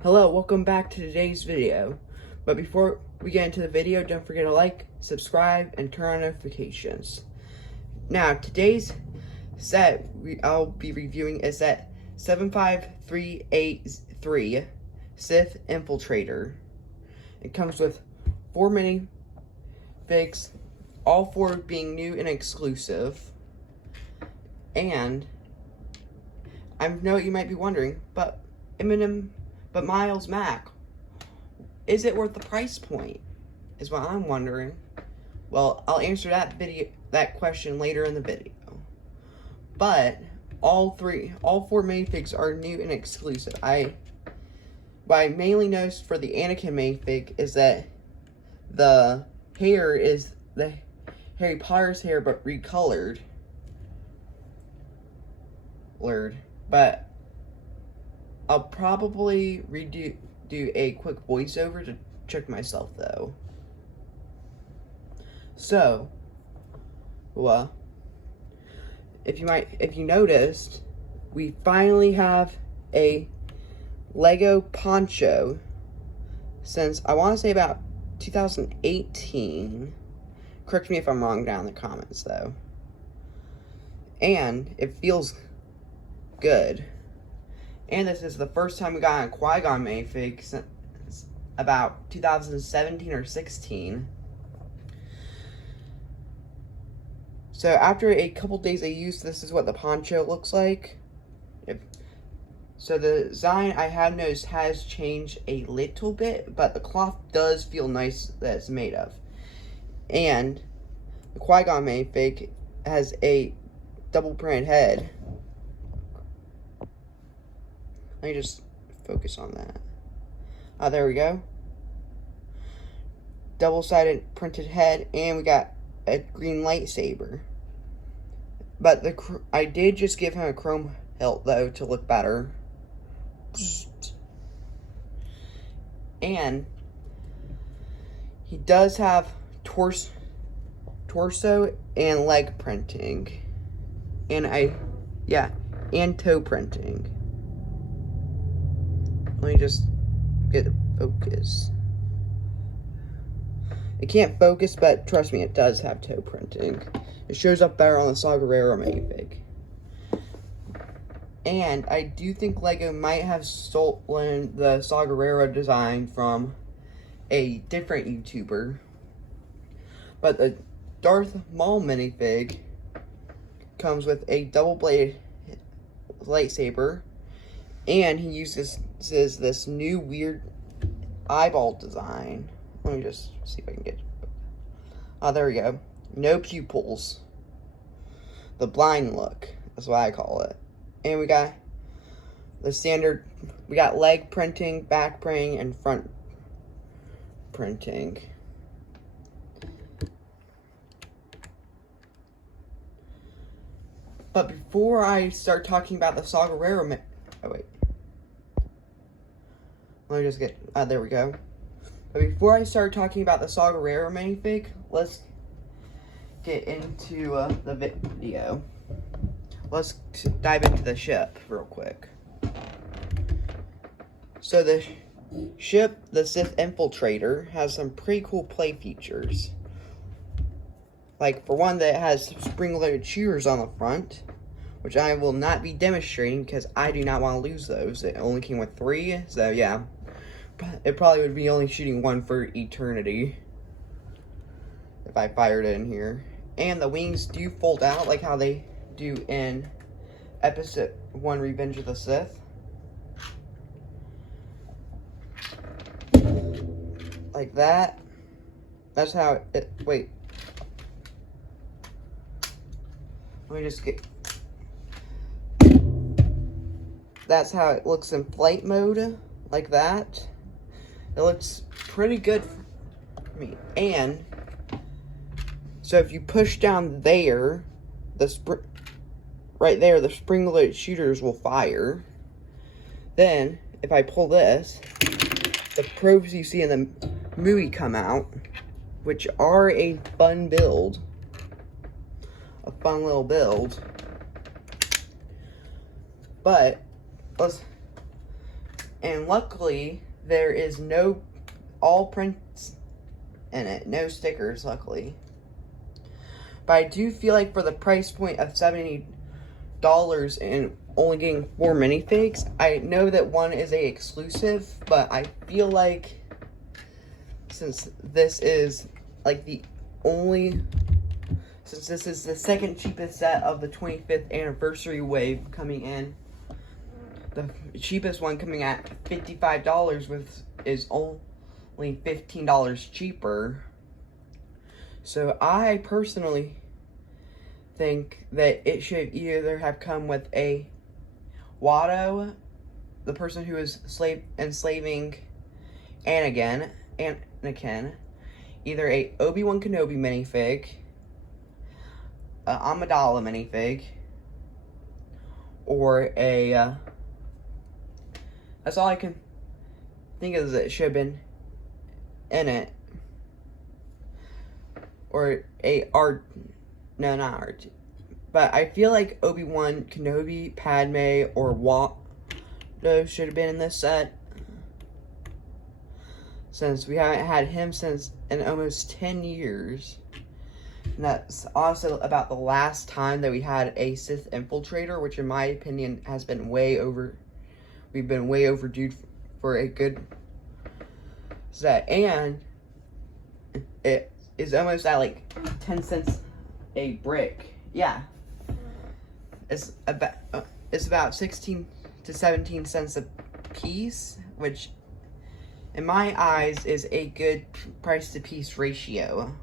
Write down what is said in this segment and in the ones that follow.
Hello, welcome back to today's video. But before we get into the video, don't forget to like, subscribe, and turn on notifications. Now, today's set I'll be reviewing is set 75383 Sith Infiltrator. It comes with 4 minifigs, all 4 being new and exclusive. And I know you might be wondering, but Miles Mac, is it worth the price point? Is what I'm wondering. Well, I'll answer that question later in the video. But all 4 minifigs are new and exclusive. What I mainly noticed for the Anakin minifig is that the hair is the Harry Potter's hair, but recolored. But I'll probably do a quick voiceover to check myself though. So, well, if you noticed, we finally have a Lego poncho since I want to say about 2018. Correct me if I'm wrong down in the comments though. And it feels good. And this is the first time we got a Qui-Gon minifig since about 2017 or 16. So after a couple days of use, this is what the poncho looks like. So the design I have noticed has changed a little bit, but the cloth does feel nice that it's made of. And the Qui-Gon minifig has a double printed head. Let me just focus on that. There we go. Double-sided printed head, and we got a green lightsaber. But I did just give him a chrome hilt, though, to look better. And he does have torso and leg printing. And toe printing. Let me just get the focus. It can't focus, but trust me, it does have toe printing. It shows up better on the Saw Gerrera minifig. And I do think Lego might have stolen the Saw Gerrera design from a different YouTuber. But the Darth Maul minifig comes with a double-bladed lightsaber. And he uses this new weird eyeball design. Let me just see if I can get it. There we go. No pupils. The blind look. That's what I call it. And we got the standard. We got leg printing, back printing, and front printing. But before I start talking about the Saw Gerrera let me just get, there we go. But before I start talking about the Saw Gerrera minifig, let's get into the video. Let's dive into the ship real quick. So the ship, the Sith Infiltrator, has some pretty cool play features. Like, for one, that it has spring-loaded shooters on the front, which I will not be demonstrating because I do not want to lose those. It only came with 3, so yeah. It probably would be only shooting 1 for eternity if I fired it in here. And the wings do fold out like how they do in Episode 1 Revenge of the Sith. Like that. That's how it, wait. Let me just get, that's how it looks in flight mode, like that. It looks pretty good for me. And so if you push down there, right there, the spring-loaded shooters will fire. Then, if I pull this, the probes you see in the movie come out, which are a fun build. A fun little build. But And luckily, there is no all prints in it. No stickers, luckily. But I do feel like for the price point of $70 and only getting 4 minifigs, I know that one is a exclusive, but I feel like since this is like since this is the second cheapest set of the 25th anniversary wave coming in, the cheapest one coming at $55 is only $15 cheaper. So I personally think that it should either have come with a Watto, the person who is enslaving Anakin, either a Obi-Wan Kenobi minifig, a Amidala minifig, or a that's all I can think of that should have been in it. Or no, not R2. But I feel like Obi-Wan Kenobi, Padme, or Watto should have been in this set. Since we haven't had him in almost 10 years. And that's also about the last time that we had a Sith infiltrator, which in my opinion has been we've been way overdue for a good set. And it is almost at like 10 cents a brick. Yeah. It's about 16 to 17 cents a piece, which in my eyes is a good price to piece ratio.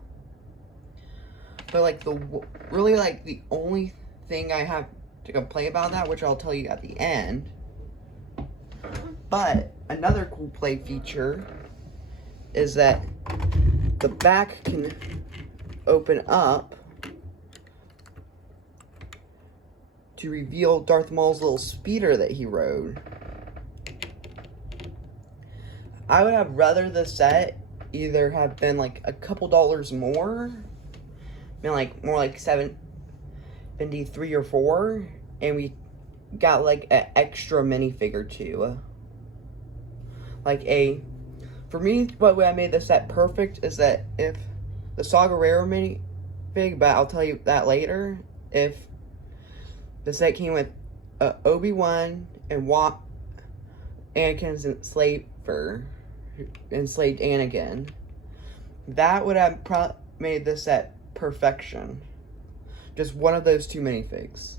But like the only thing I have to complain about that, which I'll tell you at the end. But another cool play feature is that the back can open up to reveal Darth Maul's little speeder that he rode. I would have rather the set either have been like a couple dollars more, been like more like $7.53 or $4, and we got like an extra minifigure too. For me, what I made this set perfect is that if the Saga Rare minifig, but I'll tell you that later, if the set came with Obi-Wan and Anakin's enslaved Anakin, that would have made this set perfection. Just one of those two minifigs.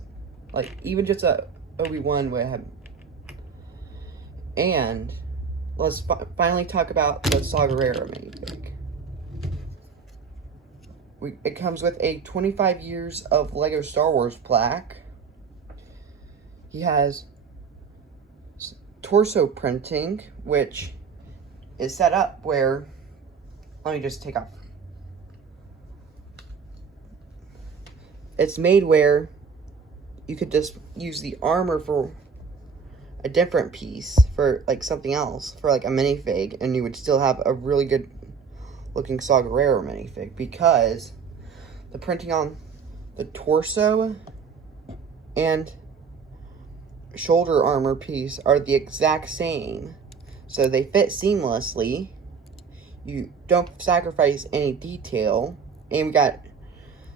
Like, even just a Obi-Wan would have. And let's finally talk about the Saga Rare minifig. It comes with a 25 years of LEGO Star Wars plaque. He has torso printing, which is set up where, let me just take off. It's made where you could just use the armor for a different piece, for like something else, for like a minifig, and you would still have a really good looking Saga Rare minifig, because the printing on the torso and shoulder armor piece are the exact same, so they fit seamlessly. You don't sacrifice any detail, and we got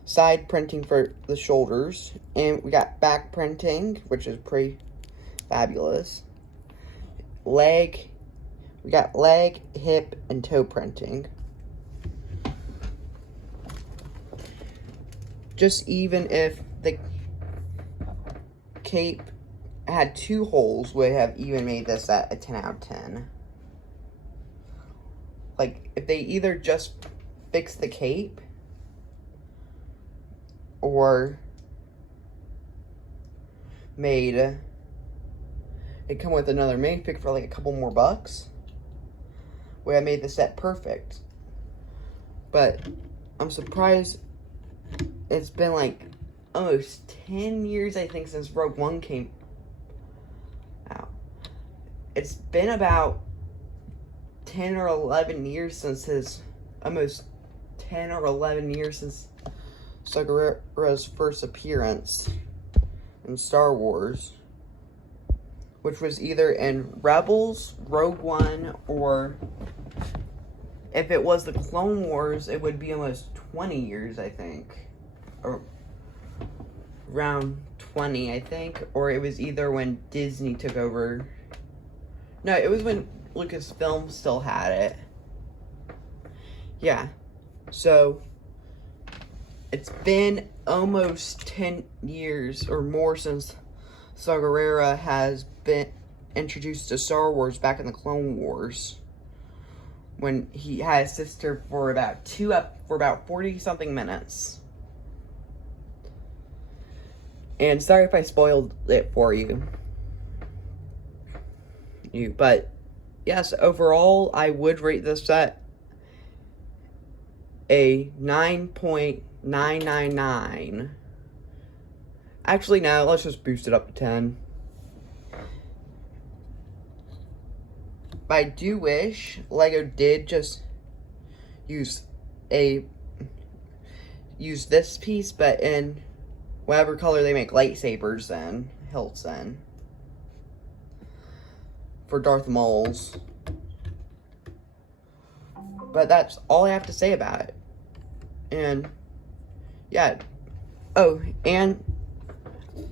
side printing for the shoulders, and we got back printing, which is pretty fabulous. We got leg, hip, and toe printing. Just even if the cape had 2 holes, would have even made this at a 10 out of 10. Like, if they either just fix the cape or made it come with another minifig for like a couple more bucks, would have made the set perfect. But I'm surprised it's been like almost 10 years, I think, since Rogue One came out. It's been about 10 or 11 years since almost 10 or 11 years since Saga Rare's first appearance in Star Wars. which was either in Rebels, Rogue One, or if it was the Clone Wars, it would be almost 20 years, I think. Or around 20, I think. Or it was either when Disney took over. No, it was when Lucasfilm still had it. Yeah. So, it's been almost 10 years or more since Saw Gerrera has been introduced to Star Wars back in the Clone Wars, when he had his sister for about 40-something minutes. And sorry if I spoiled it for you. But yes, overall, I would rate this set a 9.999. Actually, no, let's just boost it up to 10. But I do wish LEGO did just use this piece, but in whatever color they make lightsabers in, hilts in, for Darth Maul's. But that's all I have to say about it. And yeah. Oh, and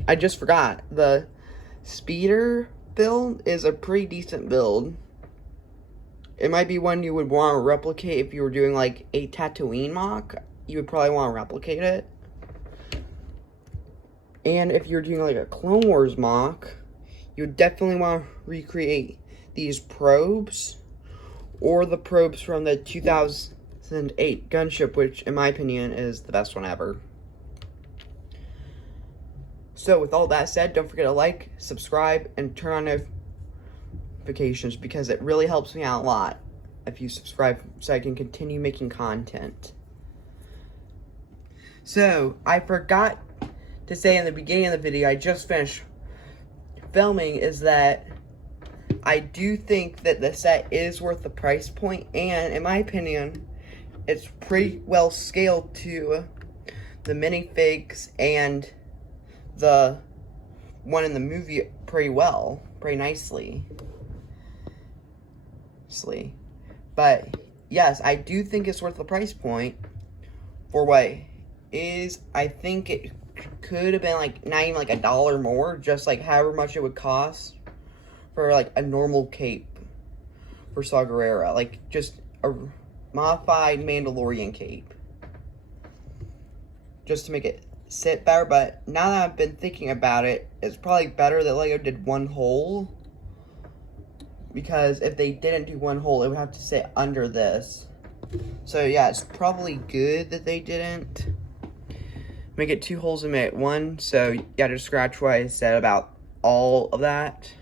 I just forgot, the speeder build is a pretty decent build. It might be one you would want to replicate if you were doing like a Tatooine mock. You would probably want to replicate it. And if you're doing like a Clone Wars mock, you would definitely want to recreate these probes, or the probes from the 2008 gunship, which in my opinion is the best one ever. So with all that said, don't forget to like, subscribe, and turn on notifications, because it really helps me out a lot if you subscribe, so I can continue making content. So, I forgot to say in the beginning of the video, I just finished filming, is that I do think that the set is worth the price point, and in my opinion, it's pretty well scaled to the minifigs and the one in the movie pretty nicely. But yes, I do think it's worth the price point for what it is. I think it could have been like not even like $1 more, just like however much it would cost for like a normal cape for Saw Gerrera, like just a modified Mandalorian cape, just to make it sit better. But now that I've been thinking about it, it's probably better that LEGO did one hole, because if they didn't do one hole, it would have to sit under this. So yeah, it's probably good that they didn't make it 2 holes and make it 1. So yeah, to scratch what I said about all of that.